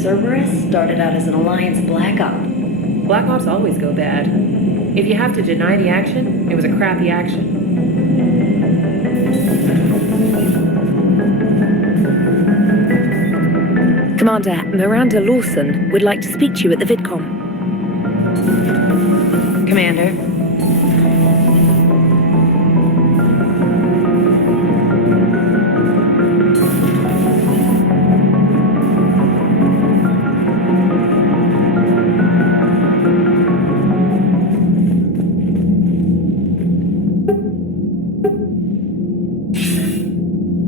Cerberus started out as an Alliance Black Op. Black Ops always go bad. If you have to deny the action, it was a crappy action. Commander, Miranda Lawson would like to speak to you at the VidCom. Commander.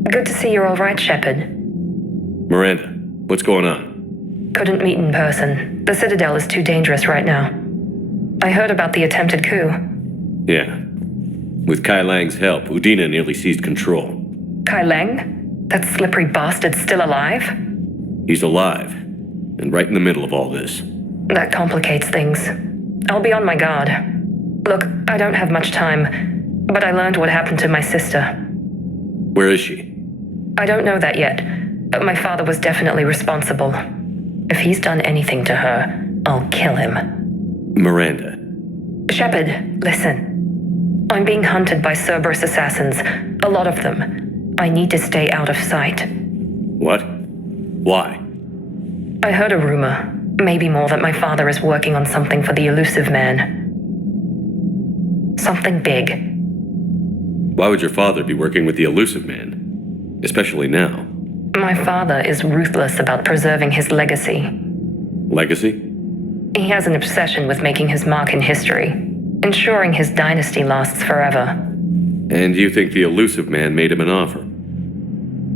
Good to see you're all right, Shepard. Miranda, what's going on? Couldn't meet in person. The Citadel is too dangerous right now. I heard about the attempted coup. Yeah. With Kai Leng's help, Udina nearly seized control. Kai Leng? That slippery bastard's still alive? He's alive, and right in the middle of all this. That complicates things. I'll be on my guard. Look, I don't have much time, but I learned what happened to my sister. Where is she? I don't know that yet, but my father was definitely responsible. If he's done anything to her, I'll kill him. Miranda. Shepard, listen. I'm being hunted by Cerberus assassins, a lot of them. I need to stay out of sight. What? Why? I heard a rumor, maybe more, that my father is working on something for the elusive man. Something big. Why would your father be working with the elusive man? Especially now. My father is ruthless about preserving his legacy. Legacy? He has an obsession with making his mark in history, ensuring his dynasty lasts forever. And you think the elusive man made him an offer?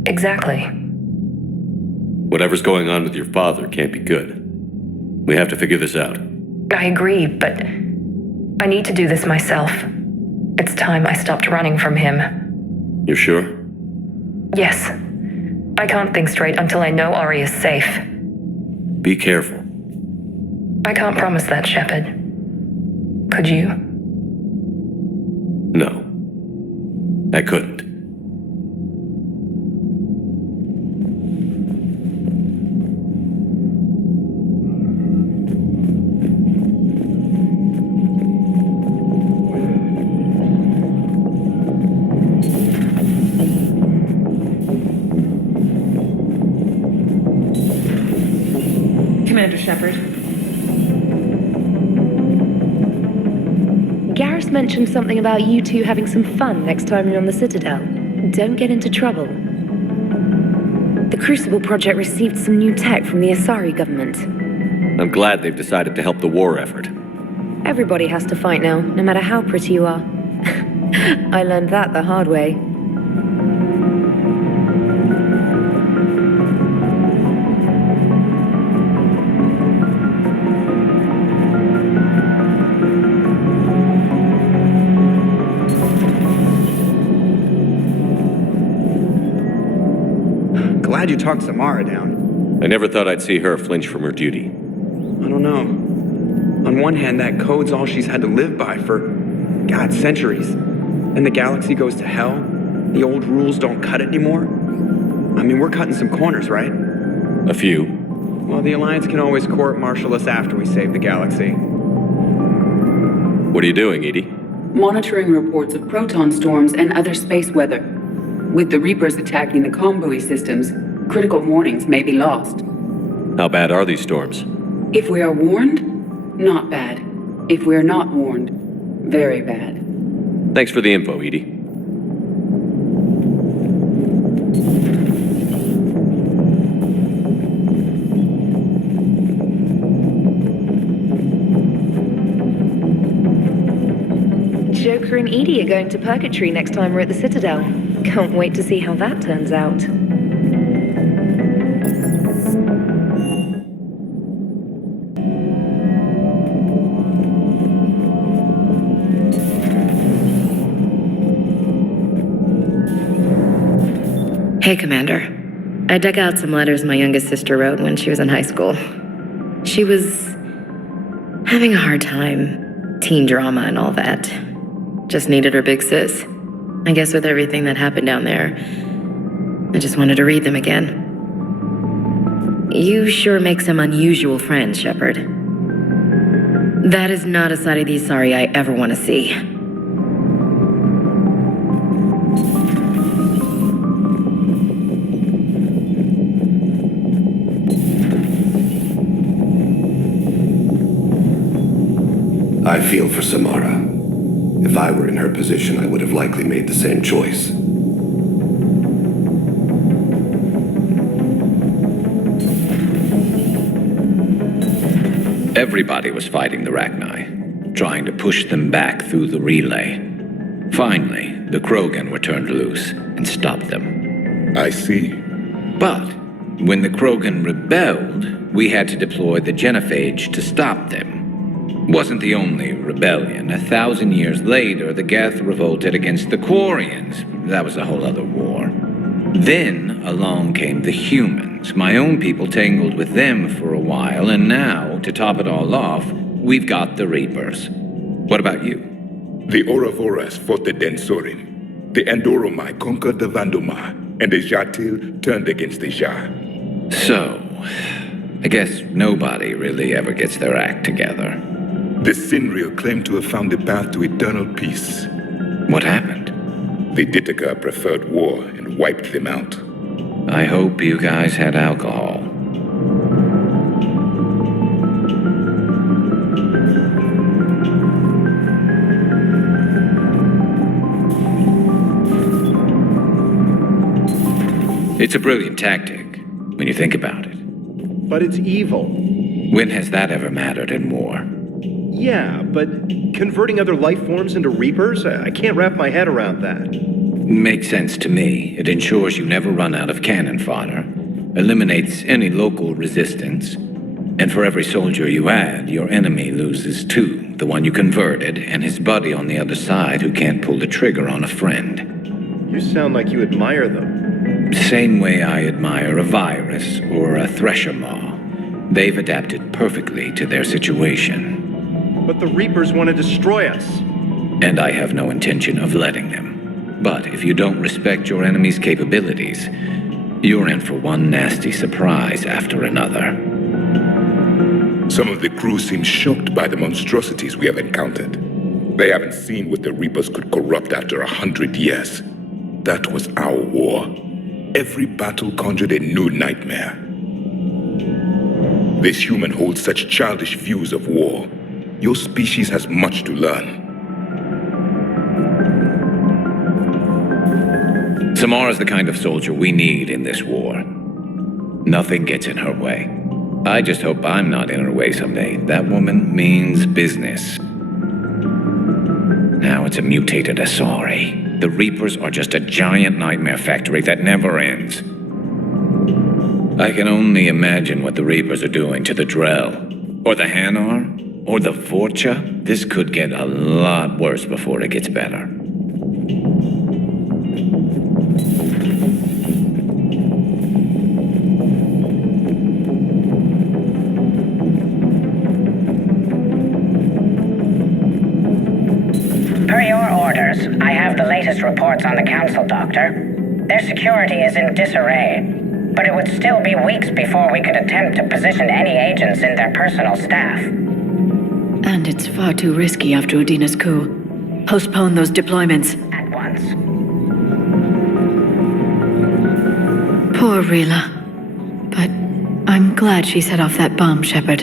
Exactly. Whatever's going on with your father can't be good. We have to figure this out. I agree, but I need to do this myself. It's time I stopped running from him. You're sure? Yes. I can't think straight until I know Ori is safe. Be careful. I can't promise that, Shepard. Could you? No. I couldn't. Commander Shepard. Garrus mentioned something about you two having some fun next time you're on the Citadel. Don't get into trouble. The Crucible Project received some new tech from the Asari government. I'm glad they've decided to help the war effort. Everybody has to fight now, no matter how pretty you are. I learned that the hard way. Glad you talked Samara down. I never thought I'd see her flinch from her duty. I don't know. On one hand, that code's all she's had to live by for, God, centuries. And the galaxy goes to hell. The old rules don't cut it anymore. I mean, we're cutting some corners, right? A few. Well, the Alliance can always court-martial us after we save the galaxy. What are you doing, Edie? Monitoring reports of proton storms and other space weather. With the Reapers attacking the comm buoy systems, critical warnings may be lost. How bad are these storms? If we are warned, not bad. If we are not warned, very bad. Thanks for the info, Edie. Joker and Edie are going to Purgatory next time we're at the Citadel. Can't wait to see how that turns out. Hey, Commander. I dug out some letters my youngest sister wrote when she was in high school. She was having a hard time, teen drama and all that. Just needed her big sis. I guess with everything that happened down there, I just wanted to read them again. You sure make some unusual friends, Shepard. That is not a side of the Asari I ever want to see. I feel for Samara. If I were in her position, I would have likely made the same choice. Everybody was fighting the Rachni, trying to push them back through the relay. Finally, the Krogan were turned loose and stopped them. I see. But when the Krogan rebelled, we had to deploy the genophage to stop them. Wasn't the only rebellion. 1,000 years later, the Geth revolted against the Quarians. That was a whole other war. Then along came the humans. My own people tangled with them for a while, and now, to top it all off, we've got the Reapers. What about you? The Ouroboros fought the Densorin. The Endoromai conquered the Vandoma, and the Jatil turned against the Ja. So, I guess nobody really ever gets their act together. The Sinreal claimed to have found the path to eternal peace. What happened? The Ditaka preferred war and wiped them out. I hope you guys had alcohol. It's a brilliant tactic, when you think about it. But it's evil. When has that ever mattered in war? Yeah, but converting other life forms into Reapers? I can't wrap my head around that. Makes sense to me. It ensures you never run out of cannon fodder, eliminates any local resistance, and for every soldier you add, your enemy loses two, the one you converted and his buddy on the other side who can't pull the trigger on a friend. You sound like you admire them. Same way I admire a virus or a thresher maw. They've adapted perfectly to their situation. But the Reapers want to destroy us. And I have no intention of letting them. But if you don't respect your enemy's capabilities, you're in for one nasty surprise after another. Some of the crew seem shocked by the monstrosities we have encountered. They haven't seen what the Reapers could corrupt after 100 years. That was our war. Every battle conjured a new nightmare. This human holds such childish views of war. Your species has much to learn. Samara's the kind of soldier we need in this war. Nothing gets in her way. I just hope I'm not in her way someday. That woman means business. Now it's a mutated Asari. The Reapers are just a giant nightmare factory that never ends. I can only imagine what the Reapers are doing to the Drell, or the Hanar, or the Vorcha. This could get a lot worse before it gets better. Per your orders, I have the latest reports on the Council, Doctor. Their security is in disarray, but it would still be weeks before we could attempt to position any agents in their personal staff. And it's far too risky after Udina's coup. Postpone those deployments. At once. Poor Rila. But I'm glad she set off that bomb, Shepard.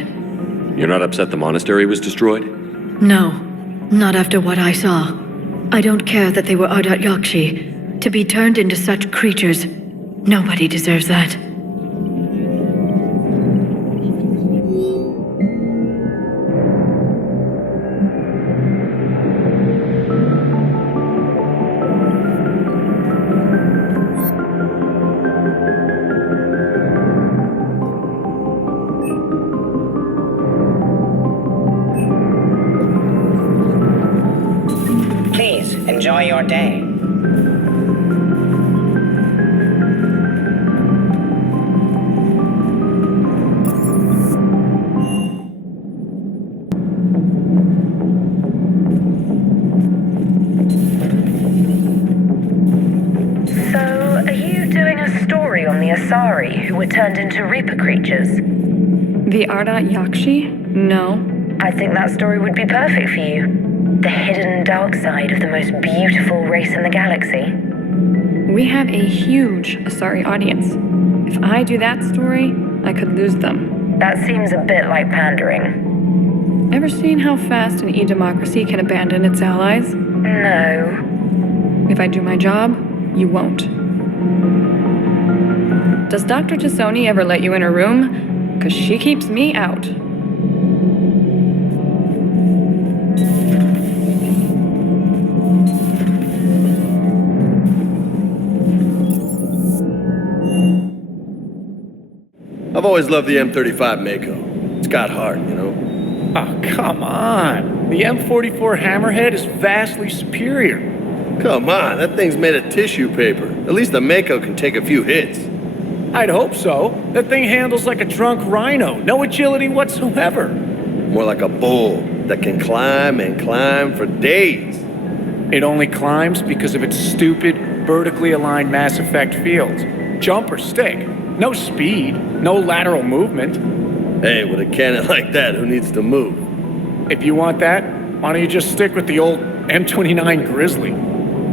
You're not upset the monastery was destroyed? No, not after what I saw. I don't care that they were Ardat Yakshi. To be turned into such creatures, nobody deserves that. Please, enjoy your day. So, are you doing a story on the Asari? Asari who were turned into Reaper creatures? The Ardat Yakshi? No. I think that story would be perfect for you. The hidden dark side of the most beautiful race in the galaxy. We have a huge Asari audience. If I do that story, I could lose them. That seems a bit like pandering. Ever seen how fast an e-democracy can abandon its allies? No. If I do my job, you won't. Does Dr. Tassoni ever let you in her room? Because she keeps me out. I've always loved the M35 Mako. It's got heart, you know? Oh, come on. The M44 Hammerhead is vastly superior. Come on, that thing's made of tissue paper. At least the Mako can take a few hits. I'd hope so. That thing handles like a drunk rhino. No agility whatsoever. More like a bull that can climb and climb for days. It only climbs because of its stupid, vertically aligned Mass Effect fields. Jump or stick. No speed. No lateral movement. Hey, with a cannon like that, who needs to move? If you want that, why don't you just stick with the old M29 Grizzly?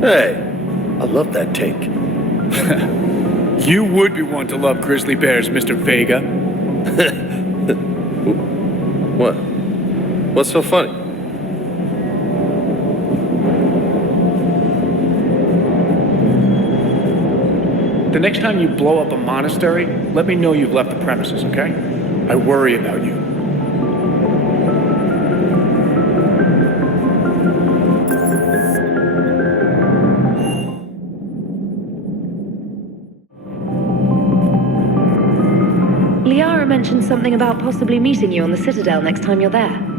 Hey, I love that tank. You would be one to love grizzly bears, Mr. Vega. What? What's so funny? The next time you blow up a monastery, let me know you've left the premises, okay? I worry about you. Liara mentioned something about possibly meeting you on the Citadel next time you're there.